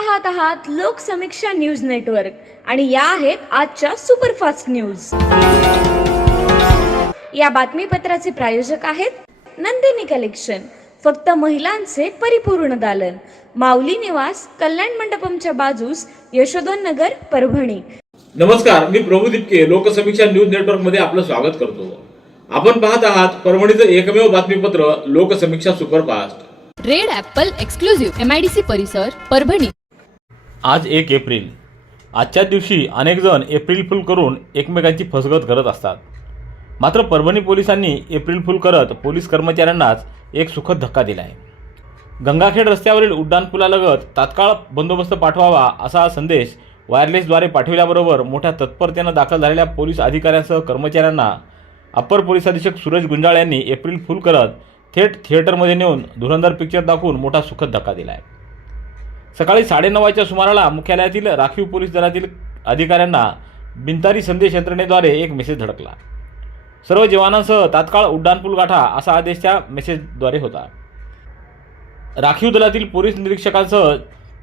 पाहत आहात Loksamiksha news network आणि या आहेत आजच्या सुपरफास्ट न्यूज। या बातमीपत्राचे प्रायोजक आहेत नंदिनी कलेक्शन, फक्त महिलांचे परिपूर्ण दालन, माऊली निवास, कल्याण मंडपमच्या बाजूस, यशोधन नगर, परभणी। नमस्कार, मी प्रभू दिपके लोकसमीक्षा न्यूज नेटवर्क मध्ये आपलं स्वागत करतो। आपण पाहत आहात परभणीचं एकमेव बातमीपत्र Loksamiksha superfast. Red Apple exclusive MIDC परिसर, परभणी। आज 1 एप्रिल। आजच्या दिवशी अनेक जण एप्रिल फुल करून एकमेकांची फसगत करत असतात। मात्र परभणी पोलिसांनी एप्रिल फुल करत पोलीस कर्मचाऱ्यांनाच एक सुखद धक्का दिला आहे। गंगाखेड रस्त्यावरील उड्डाणपुलालगत तात्काळ बंदोबस्त पाठवावा असा संदेश वायरलेसद्वारे पाठविल्याबरोबर मोठ्या तत्परतेने दाखल झालेल्या पोलीस अधिकाऱ्यांसह कर्मचाऱ्यांना अप्पर पोलीस अधीक्षक सूरज गुंजाळ यांनी एप्रिल फुल करत थेट थिएटरमध्ये नेऊन धुरंधर पिक्चर दाखवून मोठा सुखद धक्का दिला आहे। सकाळी 9:30च्या सुमाराला मुख्यालयातील राखीव पोलीस दलातील अधिकाऱ्यांना बिनतारी संदेश यंत्रणेद्वारे एक मेसेज धडकला। सर्व जवानांसह तात्काळ उड्डाणपूल गाठा असा आदेश त्या मेसेजद्वारे होता। राखीव दलातील पोलीस निरीक्षकांसह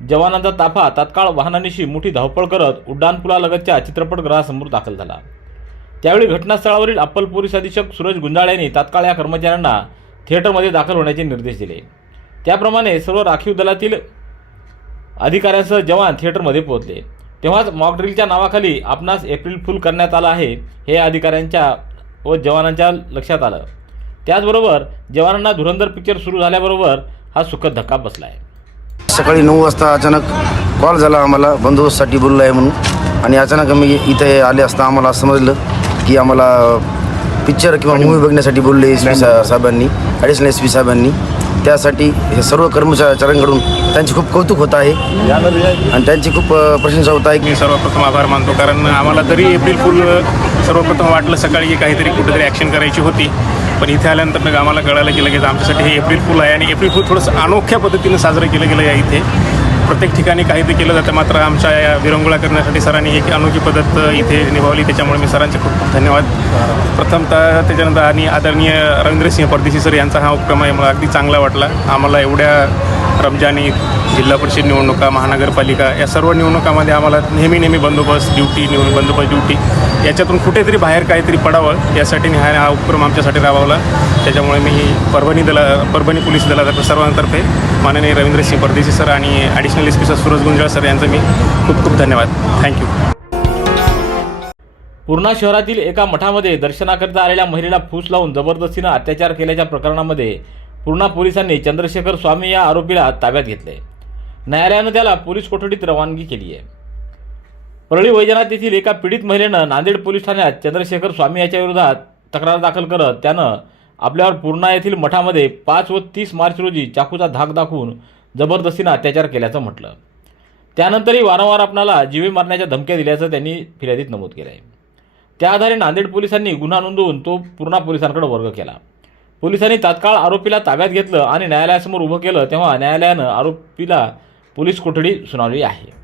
जवानांचा ताफा तात्काळ वाहनांनीशी मोठी धावपळ करत उड्डाणपुलालगतच्या चित्रपटगृहासमोर दाखल झाला। त्यावेळी घटनास्थळावरील अप्पर पोलीस अधीक्षक सूरज गुंजाळ यांनी तात्काळ या कर्मचाऱ्यांना थिएटरमध्ये दाखल होण्याचे निर्देश दिले। त्याप्रमाणे सर्व राखीव दलातील अधिकाऱ्यांसह जवान थिएटरमध्ये पोहोचले। तेव्हाच मॉकड्रिलच्या नावाखाली आपणास एप्रिल फुल करण्यात आला आहे हे अधिकाऱ्यांच्या व जवानांच्या लक्षात आलं। त्याचबरोबर जवानांना धुरंधर पिक्चर सुरू झाल्याबरोबर हा सुखद धक्का बसला आहे। सकाळी 9 वाजता अचानक कॉल झाला आम्हाला बंदोबस्तासाठी बोललो आहे म्हणून, आणि अचानक आम्ही इथे आले असता आम्हाला समजलं की आम्हाला पिक्चर किंवा मूवी बघण्यासाठी बोलले SP साहेबांनी, ॲडिशनल SP साहेबांनी। त्यासाठी हे सर्व कर्मचाऱ्यांकडून त्यांचे खूप कौतुक होत आहे आणि त्यांची खूप प्रशंसा होत आहे। मी सर्वप्रथम आभार मानतो, कारण आम्हाला तरी एप्रिल फुल सर्वप्रथम वाटलं सकाळी की काहीतरी कुठेतरी ॲक्शन करायची होती, पण इथे आल्यानंतर आम्हाला कळालं की लगेच आमच्यासाठी हे एप्रिल फुल आहे। आणि एप्रिल फुल थोडंसं अनोख्या पद्धतीनं साजरं केलं गेलं आहे। इथे प्रत्येक ठिकाणी काहीतरी केलं जातं, मात्र आमच्या या विरंगुळा करण्यासाठी सरांनी एक अनोखी पद्धत इथे निभावली, त्याच्यामुळे मी सरांचे खूप खूप धन्यवाद। प्रथमतः त्याच्यानंतर आणि आदरणीय रवींद्रसिंह परदेशी सर यांचा हा उपक्रम आहे, मला अगदी चांगला वाटला। आम्हाला एवढ्या रमजानी जिल्हा परिषद निवडणुका, महानगरपालिका या सर्व निवडणुकामध्ये आम्हाला नेहमी बंदोबस्त ड्युटी याच्यातून कुठेतरी बाहेर काहीतरी पडावं यासाठी हा उपक्रम आमच्यासाठी राबवला। त्याच्यामुळे मी परभणी पोलीस दलातर्फे सर्वांतर्फे माननीय रवींद्रसिंह परदेशी सर आणि additional SP Suraj Gunjal sir यांचं मी खूप खूप धन्यवाद। थँक्यू। पूर्णा शहरातील एका मठामध्ये दर्शनाकरिता आलेल्या महिलेला फूस लावून जबरदस्तीने अत्याचार केल्याच्या प्रकरणामध्ये पूर्णा पोलिसांनी चंद्रशेखर स्वामी या आरोपीला ताब्यात घेतले। न्यायालयानं त्याला पोलीस कोठडीत रवानगी केली आहे। परळी वैजनाथ येथील एका पीडित महिलेनं नांदेड पोलीस ठाण्यात चंद्रशेखर स्वामी याच्या विरोधात तक्रार दाखल करत त्यानं आपल्यावर पूर्णा येथील मठामध्ये 5 व 30 मार्च रोजी चाकूचा धाक दाखवून जबरदस्तीने अत्याचार केल्याचं म्हटलं। त्यानंतरही वारंवार आपणाला जीवे मारण्याच्या धमक्या दिल्याचं त्यांनी फिर्यादीत नमूद केलं आहे। त्या आधारे नांदेड पोलिसांनी गुन्हा नोंदवून तो पूर्णा पोलिसांकडे वर्ग केला। पोलिसांनी तात्काळ आरोपीला ताब्यात घेतलं आणि न्यायालयासमोर उभं केलं, तेव्हा न्यायालयानं आरोपीला पोलीस कोठडी सुनावली आहे।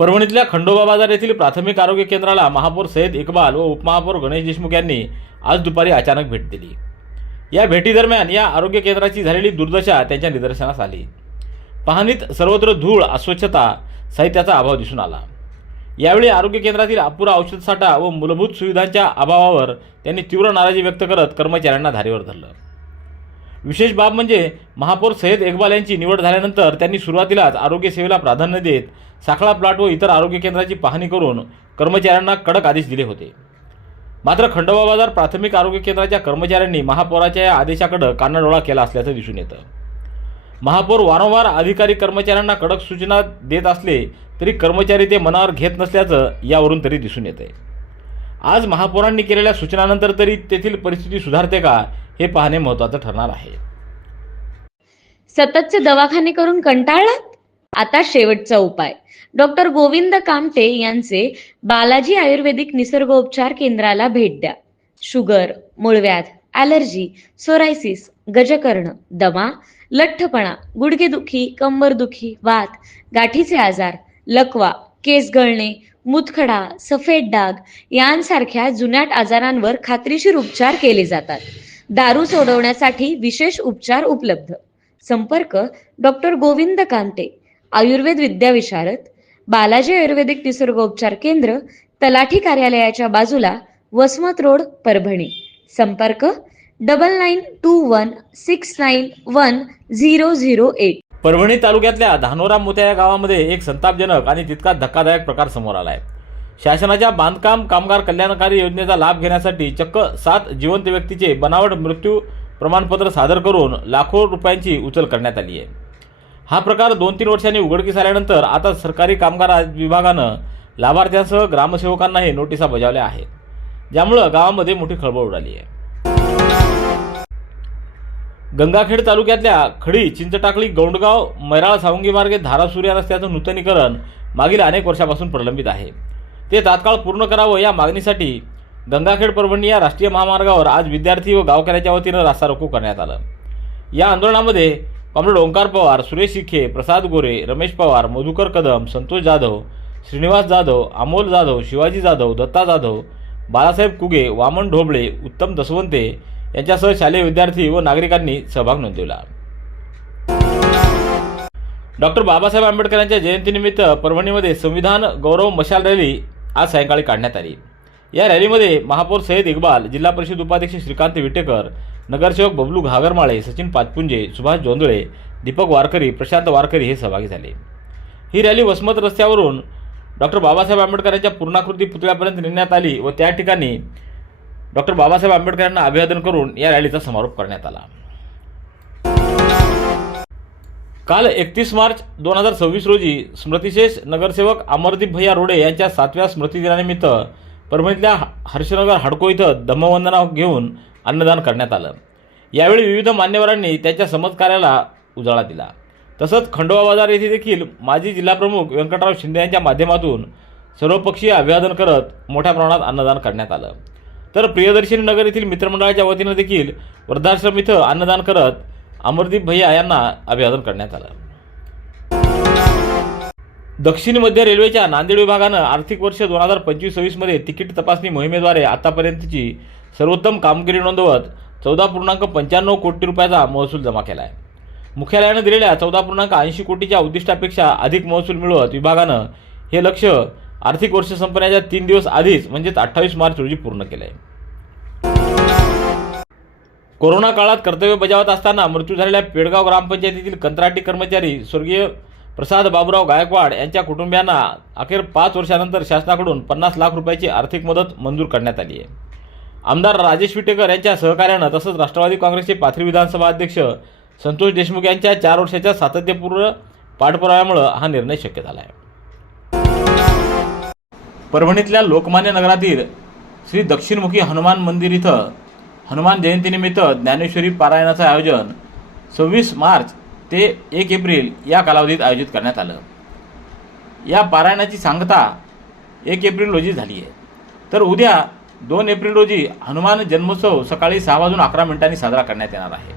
परभणीतल्या खंडोबा बाजार येथील प्राथमिक आरोग्य केंद्राला महापौर सय्यद इक्बाल व उपमहापौर गणेश देशमुख यांनी आज दुपारी अचानक भेट दिली। या भेटीदरम्यान या आरोग्य केंद्राची झालेली दुर्दशा त्यांच्या निदर्शनास आली। पाहणीत सर्वत्र धूळ, अस्वच्छता, साहित्याचा अभाव दिसून आला। यावेळी आरोग्य केंद्रातील अपुरा औषधसाठा व मूलभूत सुविधांच्या अभावावर त्यांनी तीव्र नाराजी व्यक्त करत कर्मचाऱ्यांना धारेवर धरलं। विशेष बाब म्हणजे महापौर सय्यद इक्बाल यांची निवड झाल्यानंतर त्यांनी सुरुवातीलाच आरोग्य सेवेला प्राधान्य देत साखळा प्लॉट व इतर आरोग्य केंद्राची पाहणी करून कर्मचाऱ्यांना कडक आदेश दिले होते। मात्र खंडोबा बाजार प्राथमिक आरोग्य केंद्राच्या कर्मचाऱ्यांनी महापौराच्या या आदेशाकडे कानाडोळा केला असल्याचं दिसून येतं। महापौर वारंवार अधिकारी कर्मचाऱ्यांना कडक सूचना देत असले तरी कर्मचारी ते मनावर घेत नसल्याचं यावरून तरी दिसून येतंय। आज महापौरांनी केलेल्या सूचनानंतर तरी तेथील परिस्थिती सुधारते का हे पाहणे महत्त्वाचं ठरणार आहे। सततचे दवाखाने करून कंटाळलात? आता शेवटचा उपाय। डॉक्टर गोविंद कामटे यांचे बालाजी आयुर्वेदिक निसर्गोपचार केंद्राला भेट द्या। शुगर, मूळव्याध, ॲलर्जी, सोरायसिस, गजकर्ण, दमा, लठ्ठपणा, गुडघेदुखी, कंबरदुखी, वात, गाठीचे आजार, लकवा, केस गळणे, मुतखडा, सफेद डाग यांसारख्या जुनाट आजारांवर खात्रीशीर उपचार केले जातात। दारू सोडवण्यासाठी विशेष उपचार उपलब्ध। संपर्क डॉक्टर गोविंद कामटे, आयुर्वेद विद्याविशारद, बालाजी आयुर्वेदिक निसर्गोपचार केंद्र, तलाठी कार्यालयाच्या बाजूला, वसमत रोड, परभणी. संपर्क 9921691008. परभणी तालुक्यातल्या धानोरा मोत्या या गावामध्ये एक संतापजनक आणि तितकाच धक्कादायक प्रकार समोर आला आहे. शासनाच्या बांधकाम कामगार कल्याणकारी योजनेचा लाभ घेण्यासाठी चक्क 7 जिवंत व्यक्तीचे बनावट मृत्यू प्रमाणपत्र सादर करून लाखो रुपयांची उचल करण्यात आली आहे. हा प्रकार 2-3 वर्षांनी उघडकीस आल्यानंतर आता सरकारी कामगार विभागानं लाभार्थ्यांसह ग्रामसेवकांनाही नोटिसा बजावल्या आहेत, ज्यामुळं गावामध्ये मोठी खळबळ उडाली आहे. गंगाखेड तालुक्यातल्या खडी, चिंचटाकळी, गौंडगाव, मैराळ सावंगी मार्गे धारासूर या रस्त्याचं नूतनीकरण मागील अनेक वर्षापासून प्रलंबित आहे. ते तात्काळ पूर्ण करावं या मागणीसाठी गंगाखेड परभणी या राष्ट्रीय महामार्गावर आज विद्यार्थी व गावकऱ्याच्या वतीनं रास्ता रोको करण्यात आलं. या आंदोलनामध्ये कॉम्रेड ओंकार पवार, सुरेश शिखे, प्रसाद गोरे, रमेश पवार, मधुकर कदम, संतोष जाधव, श्रीनिवास जाधव, अमोल जाधव, शिवाजी जाधव, दत्ता जाधव, बाळासाहेब कुगे, वामन ढोबळे, उत्तम दसवंते यांच्यासह शालेय विद्यार्थी व नागरिकांनी सहभाग नोंदवला. डॉक्टर बाबासाहेब आंबेडकर यांच्या जयंतीनिमित्त परभणीमध्ये संविधान गौरव मशाल रॅली आज सायंकाळी काढण्यात आली. या रॅलीमध्ये महापौर सय्यद इक्बाल, जिल्हा परिषद उपाध्यक्ष श्रीकांत विटेकर, नगरसेवक बबलू घागरमाळे, सचिन पाचपुंजे, सुभाष जोंधळे, दीपक वारकरी, प्रशांत वारकरी हे सहभागी झाले. ही रॅली वसमत रस्त्यावरून डॉक्टर बाबासाहेब आंबेडकर यांच्या पूर्णाकृती पुतळ्यापर्यंत नेण्यात आली व त्या ठिकाणी डॉक्टर बाबासाहेब आंबेडकर यांना अभिवादन करून या रॅलीचा समारोप करण्यात आला. काल 31 मार्च 2026 रोजी स्मृतिशेष नगरसेवक अमरदीप भैया रोडे यांच्या 7व्या स्मृतिदिनानिमित्त परभणीतल्या हर्षनगर हाडको इथं धम्मवंदना घेऊन अन्नदान करण्यात आलं. यावेळी विविध मान्यवरांनी त्यांच्या समजकार्याला उजाळा दिला. तसंच खंडोबा बाजार येथे देखील माजी जिल्हाप्रमुख व्यंकटराव शिंदे यांच्या माध्यमातून सर्वपक्षीय अभिवादन करत मोठ्या प्रमाणात अन्नदान करण्यात आलं. तर प्रियदर्शनी नगर येथील मित्रमंडळाच्या वतीनं देखील वृद्धाश्रम इथं अन्नदान करत अमरदीप भैया यांना अभिवादन करण्यात आलं. दक्षिण मध्य रेल्वेच्या नांदेड विभागानं आर्थिक वर्ष 2025-26 मध्ये तिकीट तपासणी मोहिमेद्वारे आतापर्यंतची सर्वोत्तम कामगिरी नोंदवत 14.95 कोटी रुपयाचा महसूल जमा केला आहे. मुख्यालयानं दिलेल्या 14.80 कोटीच्या उद्दिष्टापेक्षा अधिक महसूल मिळवत विभागानं हे लक्ष्य आर्थिक वर्ष संपण्याच्या 3 दिवस आधीच म्हणजेच 28 मार्च रोजी पूर्ण केलं आहे. कोरोना काळात कर्तव्य बजावत असताना मृत्यू झालेल्या पेडगाव ग्रामपंचायतीतील कंत्राटी कर्मचारी स्वर्गीय प्रसाद बाबूराव गायकवाड यांच्या कुटुंबियांना अखेर 5 वर्षानंतर शासनाकडून 50 लाख रुपयाची आर्थिक मदत मंजूर करण्यात आली आहे. आमदार राजेश विटेकर यांच्या सहकार्यानं तसंच राष्ट्रवादी काँग्रेसचे पाथरी विधानसभा अध्यक्ष संतोष देशमुख यांच्या 4 वर्षाच्या सातत्यपूर्ण पाठपुराव्यामुळे हा निर्णय शक्य झाला आहे. परभणीतल्या लोकमान्य नगरातील श्री दक्षिणमुखी हनुमान मंदिर इथं हनुमान जयंतीनिमित्त ज्ञानेश्वरी पारायणाचं आयोजन 26 मार्च ते 1 एप्रिल या कालावधीत आयोजित करण्यात आलं. या पारायणाची सांगता 1 एप्रिल रोजी झाली आहे. तर उद्या 2 एप्रिल रोजी हनुमान जन्मोत्सव सकाळी 6:11 साजरा करण्यात येणार आहे.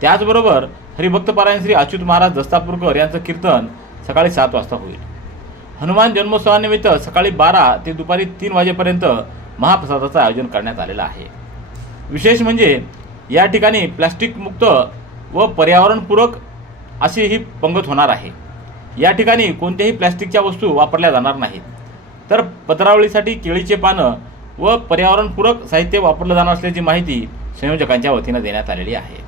त्याचबरोबर हरिभक्त पारायण श्री अच्युत महाराज दस्तापूरकर यांचं कीर्तन सकाळी 7 वाजता होईल. हनुमान जन्मोत्सवानिमित्त सकाळी 12 ते दुपारी 3 वाजेपर्यंत महाप्रसादाचं आयोजन करण्यात आलेलं आहे. विशेष म्हणजे या ठिकाणी प्लास्टिक मुक्त व पर्यावरणपूरक अशी ही पंगत होणार आहे. या ठिकाणी कोणत्याही प्लास्टिकच्या वस्तू वापरल्या जाणार नाहीत. तर पत्रावळीसाठी केळीचे पानं व पर्यावरणपूरक साहित्य वापरलं जाणार असल्याची माहिती संयोजकांच्या वतीनं देण्यात आलेली आहे.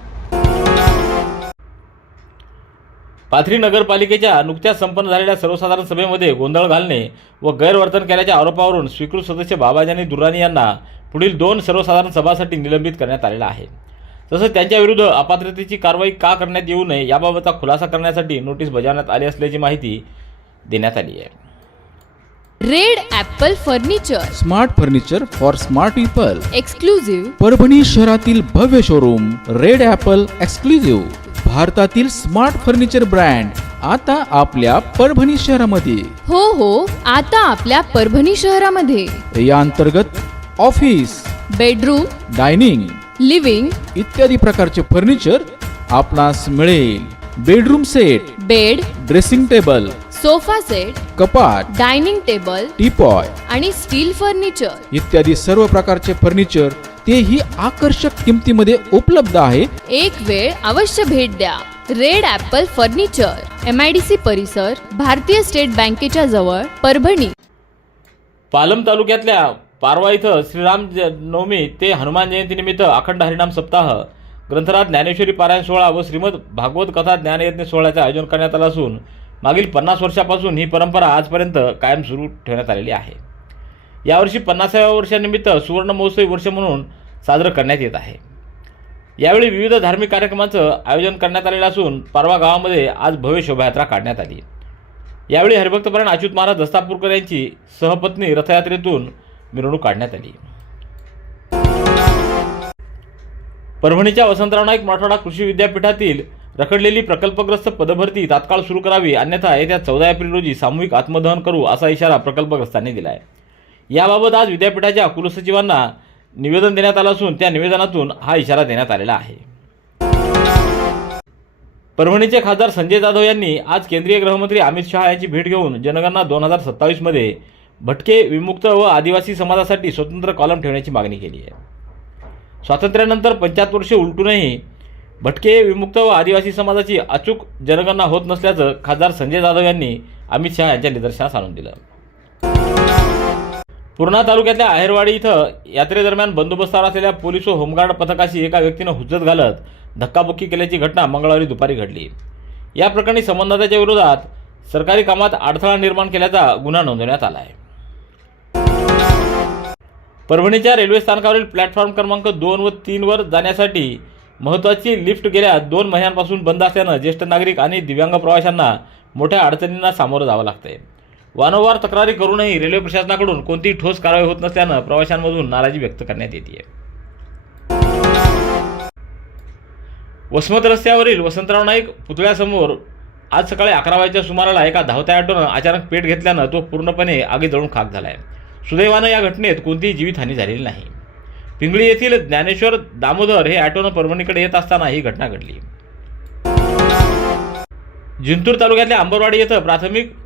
पाथरी नगरपालिकेच्या नुकत्याच संपन्न झालेल्या सर्वसाधारण सभेमध्ये गोंधळ घालणे व गैरवर्तन केल्याच्या आरोपावरून स्वीकृत सदस्य बाबाजानी दुर्राणी यांना पुढील 2 सर्वसाधारण सभासाठी निलंबित करण्यात आलेला आहे. तसंच त्यांच्याविरुद्ध अपात्रतेची कारवाई का करण्यात येऊ नये याबाबतचा खुलासा करण्यासाठी नोटीस बजावण्यात आली असल्याची माहिती देण्यात आली आहे. Red Apple furniture, smart furniture for smart people. Exclusive Parbhani शहरातील भव्य शोरूम रेड ॲपल एक्सक्लुझिव्ह. भारतातील स्मार्ट फर्निचर ब्रँड आता आपल्या परभणी शहरामध्ये. हो आता आपल्या परभणी शहरामध्ये. या अंतर्गत ऑफिस, बेडरूम, डायनिंग, लिव्हिंग इत्यादी प्रकारचे फर्निचर आपणास मिळेल. Bedroom set, bed, dressing table, sofa set, कपाट, डायनिंग टेबल, टीपॉय आणि स्टील फर्निचर इत्यादी सर्व प्रकारचे फर्निचर तेही आकर्षक किमतीमध्ये उपलब्ध आहे. एक वेळ अवश्य भेट द्या. रेड ॲपल फर्निचर MIDC परिसर भारतीय स्टेट बँकेच्या जवळ परभणी. पालम तालुक्यातल्या पारवा इथं श्रीराम नवमी ते हनुमान जयंतीनिमित्त अखंड हरिनाम सप्ताह, ग्रंथराज ज्ञानेश्वरी पारायण सोहळा व श्रीमद भागवत कथा ज्ञानयज्ञ सोहळ्याचे आयोजन करण्यात आलं असून मागील 50 वर्षापासून ही परंपरा आजपर्यंत कायम सुरू ठेवण्यात आलेली आहे. यावर्षी 50व्या वर्षानिमित्त सुवर्ण महोत्सवी वर्ष म्हणून साजरं करण्यात येत आहे. यावेळी विविध धार्मिक कार्यक्रमांचं आयोजन करण्यात आलेलं असून पारवा गावामध्ये आज भव्य शोभायात्रा काढण्यात आली. यावेळी हरिभक्तपरायण अच्युत महाराज दस्तापूरकर यांची सहपत्नी रथयात्रेतून मिरवणूक काढण्यात आली. परभणीच्या वसंतराव नाईक मराठवाडा कृषी विद्यापीठातील रखडलेली प्रकल्पग्रस्त पदभरती तात्काळ सुरू करावी, अन्यथा येत्या 14 एप्रिल रोजी सामूहिक आत्मदहन करू असा इशारा प्रकल्पग्रस्तांनी दिला आहे. याबाबत आज विद्यापीठाच्या कुलसचिवांना निवेदन देण्यात आलं असून त्या निवेदनातून हा इशारा देण्यात आलेला आहे. परभणीचे खासदार संजय जाधव यांनी आज केंद्रीय गृहमंत्री अमित शहा यांची भेट घेऊन जनगणना 2027 मध्ये भटके, विमुक्त व आदिवासी समाजासाठी स्वतंत्र कॉलम ठेवण्याची मागणी केली आहे. स्वातंत्र्यानंतर 75 वर्षे उलटूनही भटके, विमुक्त व आदिवासी समाजाची अचूक जनगणना होत नसल्याचं खासदार संजय जाधव यांनी अमित शहा यांच्या निदर्शनास आणून दिलं. पूर्णा तालुक्यातल्या आहेरवाडी इथं यात्रेदरम्यान बंदोबस्तावर असलेल्या पोलीस व होमगार्ड पथकाशी एका व्यक्तीनं हुज्जत घालत धक्काबुक्की केल्याची घटना मंगळवारी दुपारी घडली. या प्रकरणी संबंधिताच्या विरोधात सरकारी कामात अडथळा निर्माण केल्याचा गुन्हा नोंदवण्यात आला आहे. परभणीच्या रेल्वे स्थानकावरील प्लॅटफॉर्म क्रमांक 2 व 3 वर जाण्यासाठी महत्त्वाची लिफ्ट गेल्या 2 महिन्यांपासून बंद असल्यानं ज्येष्ठ नागरिक आणि दिव्यांग प्रवाशांना मोठ्या अडचणींना सामोरं जावं लागतंय. वारंवार तक्रारी करूनही रेल्वे प्रशासनाकडून कोणतीही ठोस कारवाई होत नसल्यानं प्रवाशांमधून नाराजी व्यक्त करण्यात येते. वसमत रस्त्यावरील वसंतराव नाईक पुतळ्यासमोर आज सकाळी 11 वाजेच्या सुमाराला एका धावत्या ऑटोनं अचानक पेट घेतल्यानं तो पूर्णपणे आगी जळून खाक झाला आहे. सुदैवानं या घटनेत कोणतीही जीवितहानी झालेली नाही. पिंगळी येथील ज्ञानेश्वर दामोदर हे ऑटोनं परभणीकडे येत असताना ही घटना घडली. जिंतूर तालुक्यातल्या अंबरवाडी येथे प्राथमिक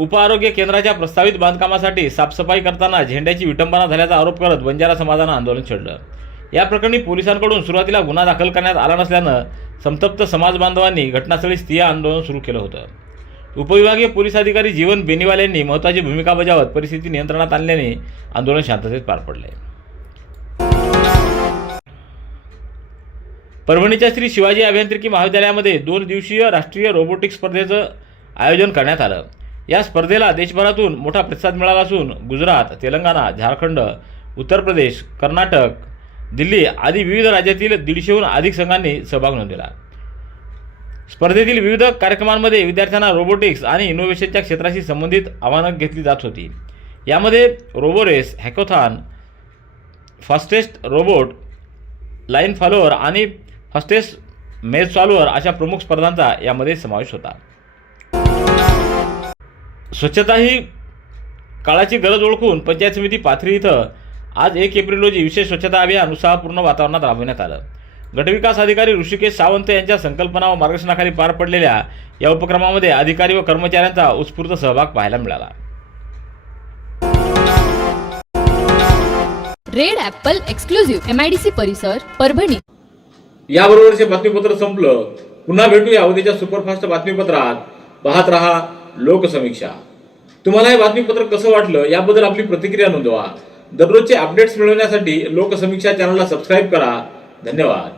उपआरोग्य केंद्राच्या प्रस्तावित बांधकामासाठी साफसफाई करताना झेंड्याची विटंबना झाल्याचा आरोप करत बंजारा समाजानं आंदोलन छेडलं. या प्रकरणी पोलिसांकडून सुरुवातीला गुन्हा दाखल करण्यात आला नसल्यानं संतप्त समाज बांधवांनी घटनास्थळी ठिय्या आंदोलन सुरू केलं होतं. उपविभागीय पोलीस अधिकारी जीवन बेनीवाल यांनी महत्त्वाची भूमिका बजावत परिस्थिती नियंत्रणात आणल्याने आंदोलन शांततेत पार पडले. परभणीच्या श्री शिवाजी अभियांत्रिकी महाविद्यालयामध्ये 2 दिवसीय राष्ट्रीय रोबोटिक्स स्पर्धेचं आयोजन करण्यात आलं. या स्पर्धेला देशभरातून मोठा प्रतिसाद मिळाला असून गुजरात, तेलंगणा, झारखंड, उत्तर प्रदेश, कर्नाटक, दिल्ली आदी विविध राज्यातील 150हून अधिक संघांनी सहभाग नोंदवला. स्पर्धेतील विविध कार्यक्रमांमध्ये विद्यार्थ्यांना रोबोटिक्स आणि इनोव्हेशनच्या क्षेत्राशी संबंधित आव्हानं घेतली जात होती. यामध्ये रोबोरेस, हॅकोथॉन, फास्टेस्ट रोबोट, लाईन फॉलोअर आणि फास्टेस्ट मेज सॉल्व्हर अशा प्रमुख स्पर्धांचा यामध्ये समावेश होता. स्वच्छता ही काळाची गरज ओळखून पंचायत समिती पाथरी इथं आज 1 एप्रिल रोजी विशेष स्वच्छता अभियान उत्साहपूर्ण वातावरणात राबवण्यात आलं. गटविकास अधिकारी ऋषिकेश सावंत यांच्या संकल्पना व मार्गदर्शनाखाली पार पडलेल्या या उपक्रमामध्ये अधिकारी व कर्मचाऱ्यांचा उत्स्फूर्त सहभाग पाहायला मिळाला. रेड ॲपल एक्सक्लुझिव्ह MIDC परिसर परभणी. याबरोबरचे बातमीपत्र संपलं. पुन्हा भेटूया उद्याच्या सुपरफास्ट बातमीपत्रात. पाहत रहा लोकसमीक्षा. तुम्हाला हे बातमीपत्र कसं वाटलं याबद्दल आपली प्रतिक्रिया नोंदवा. दररोजचे अपडेट्स मिळवण्यासाठी लोकसमीक्षा चॅनलला सबस्क्राईब करा. धन्यवाद.